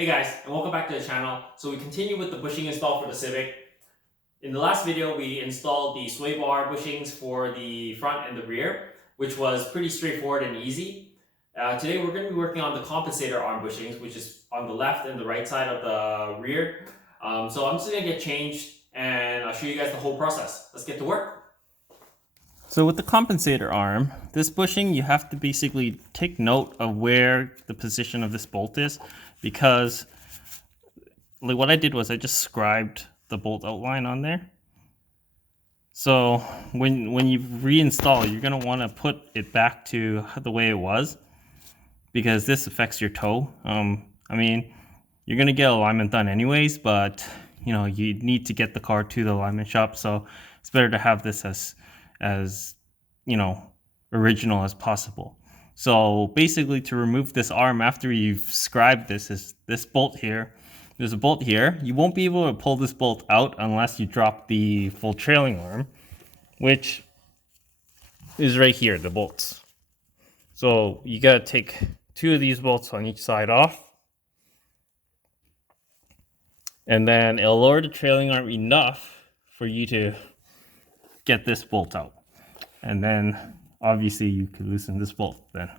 Hey guys, and welcome back to the channel. So we continue with the bushing install for the Civic. In the last video, we installed the sway bar bushings for the front and the rear, which was pretty straightforward and easy. Today we're going to be working on the compensator arm bushings, which is on the left and the right side of the rear. So I'm just going to get changed and I'll show you guys the whole process. Let's get to work. So with the compensator arm, this bushing, you have to basically take note of where the position of this bolt is, because like what I did was I just scribed the bolt outline on there. So when you reinstall, you're going to want to put it back to the way it was, because this affects your toe. I mean, you're going to get alignment done anyways, but you know, you need to get the car to the alignment shop, so it's better to have this as you know, original as possible. So basically, to remove this arm after you've scribed this, is this bolt here. There's a bolt here. You won't be able to pull this bolt out unless you drop the full trailing arm, which is right here, the bolts. So you gotta take two of these bolts on each side off, and then it'll lower the trailing arm enough for you to get this bolt out. And then obviously you could loosen this bolt then.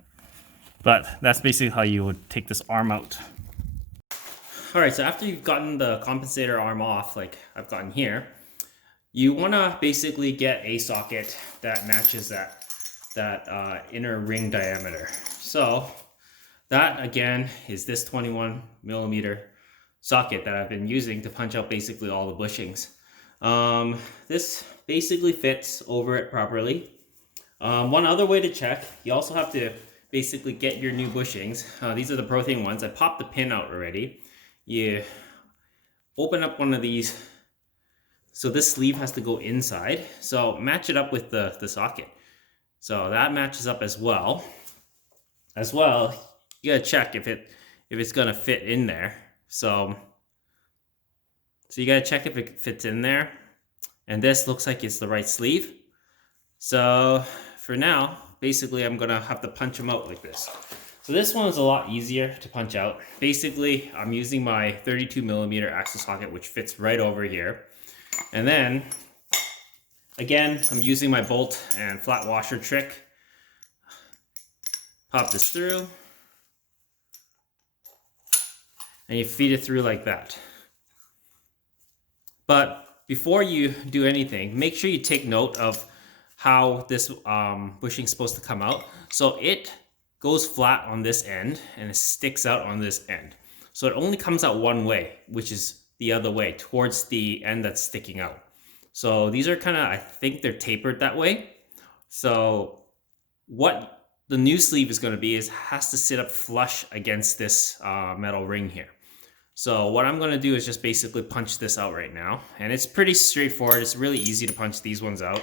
But that's basically how you would take this arm out. Alright, so after you've gotten the compensator arm off, like I've gotten here, you want to basically get a socket that matches that inner ring diameter. So that again is this 21mm socket that I've been using to punch out basically all the bushings. This basically fits over it properly. One other way to check, you also have to basically get your new bushings. These are the Prothane ones. I popped the pin out already. You open up one of these. So this sleeve has to go inside. So match it up with the socket. So that matches up as well. You gotta check if it's gonna fit in there. So you gotta check if it fits in there. And this looks like it's the right sleeve. So for now, basically I'm gonna have to punch them out like this. So this one is a lot easier to punch out. Basically, I'm using my 32mm axle socket, which fits right over here. And then, again, I'm using my bolt and flat washer trick. Pop this through. And you feed it through like that. But before you do anything, make sure you take note of how this bushing is supposed to come out. So it goes flat on this end and it sticks out on this end. So it only comes out one way, which is the other way, towards the end that's sticking out. So these are kind of, I think they're tapered that way. So what the new sleeve is going to be is has to sit up flush against this metal ring here. So what I'm going to do is just basically punch this out right now. And it's pretty straightforward. It's really easy to punch these ones out.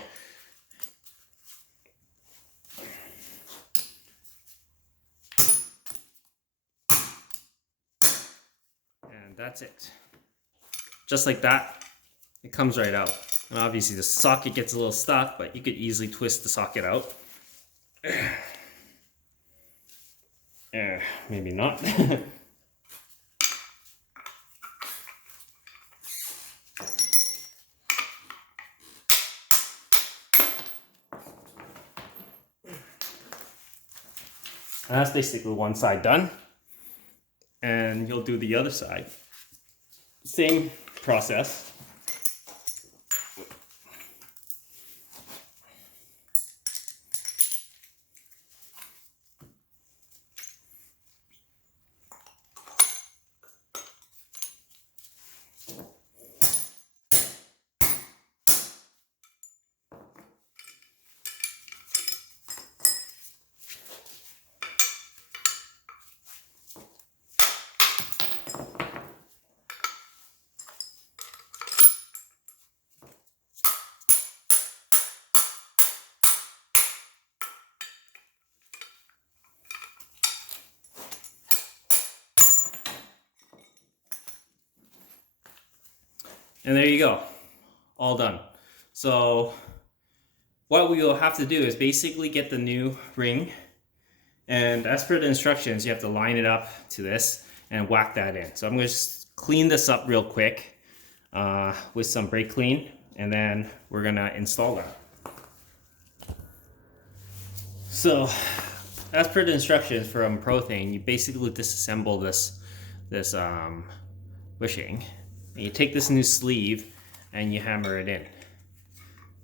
And that's it. Just like that, it comes right out. And obviously the socket gets a little stuck, but you could easily twist the socket out. Maybe not. And that's basically one side done. And you'll do the other side. Same process. And there you go, all done. So what we will have to do is basically get the new ring, and as per the instructions, you have to line it up to this. and whack that in. So I'm going to just clean this up real quick with some brake clean, and then we're going to install that. So as per the instructions from Prothane, you basically disassemble this bushing, and you take this new sleeve and you hammer it in.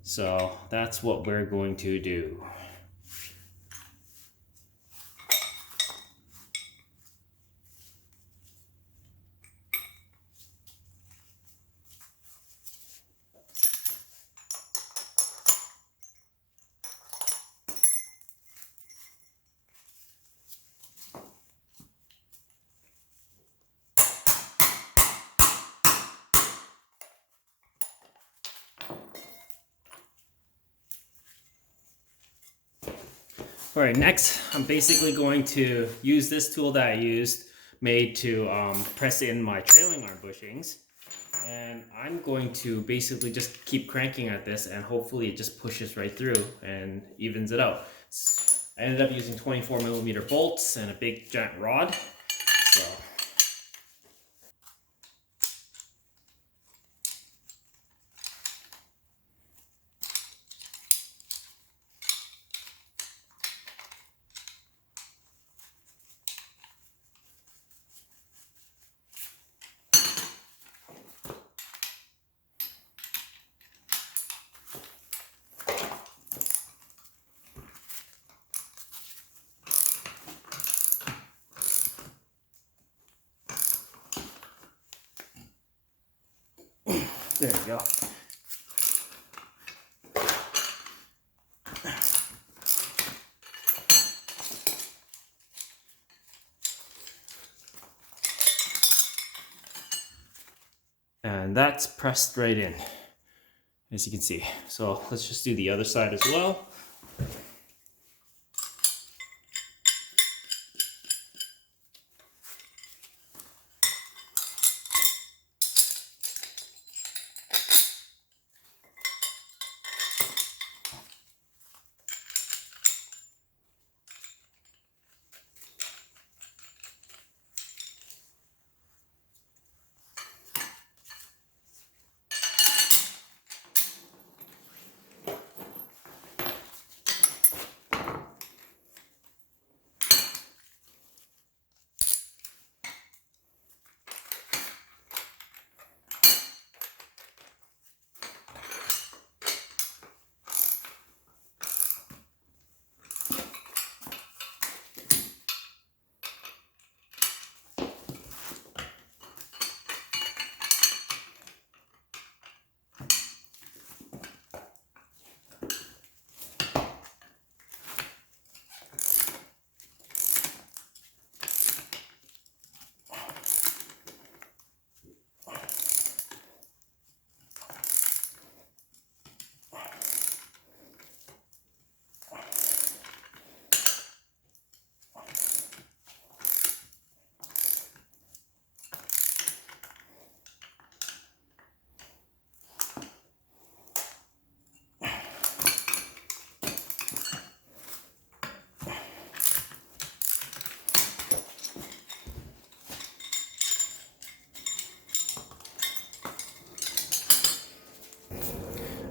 So that's what we're going to do. All right, next I'm basically going to use this tool that I used, made to press in my trailing arm bushings. And I'm going to basically just keep cranking at this, and hopefully it just pushes right through and evens it out. I ended up using 24mm bolts and a big giant rod. So there you go. And that's pressed right in, as you can see. So let's just do the other side as well.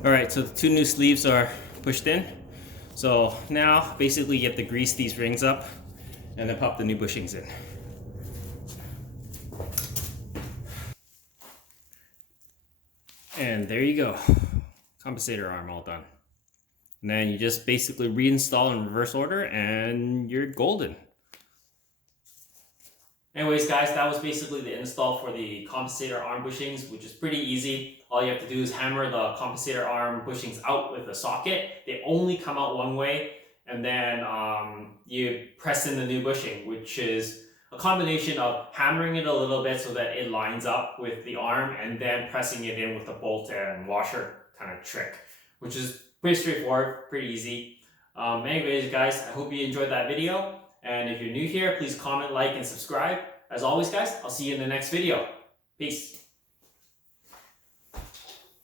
All right, so the two new sleeves are pushed in. So now basically you have to grease these rings up and then pop the new bushings in. And there you go, compensator arm all done. And then you just basically reinstall in reverse order and you're golden. Anyways guys, that was basically the install for the compensator arm bushings, which is pretty easy. All you have to do is hammer the compensator arm bushings out with a socket. They only come out one way, and then you press in the new bushing, which is a combination of hammering it a little bit so that it lines up with the arm, and then pressing it in with a bolt and washer kind of trick, which is pretty straightforward, pretty easy. Anyways guys, I hope you enjoyed that video. And if you're new here, please comment, like, and subscribe. As always, guys, I'll see you in the next video. Peace.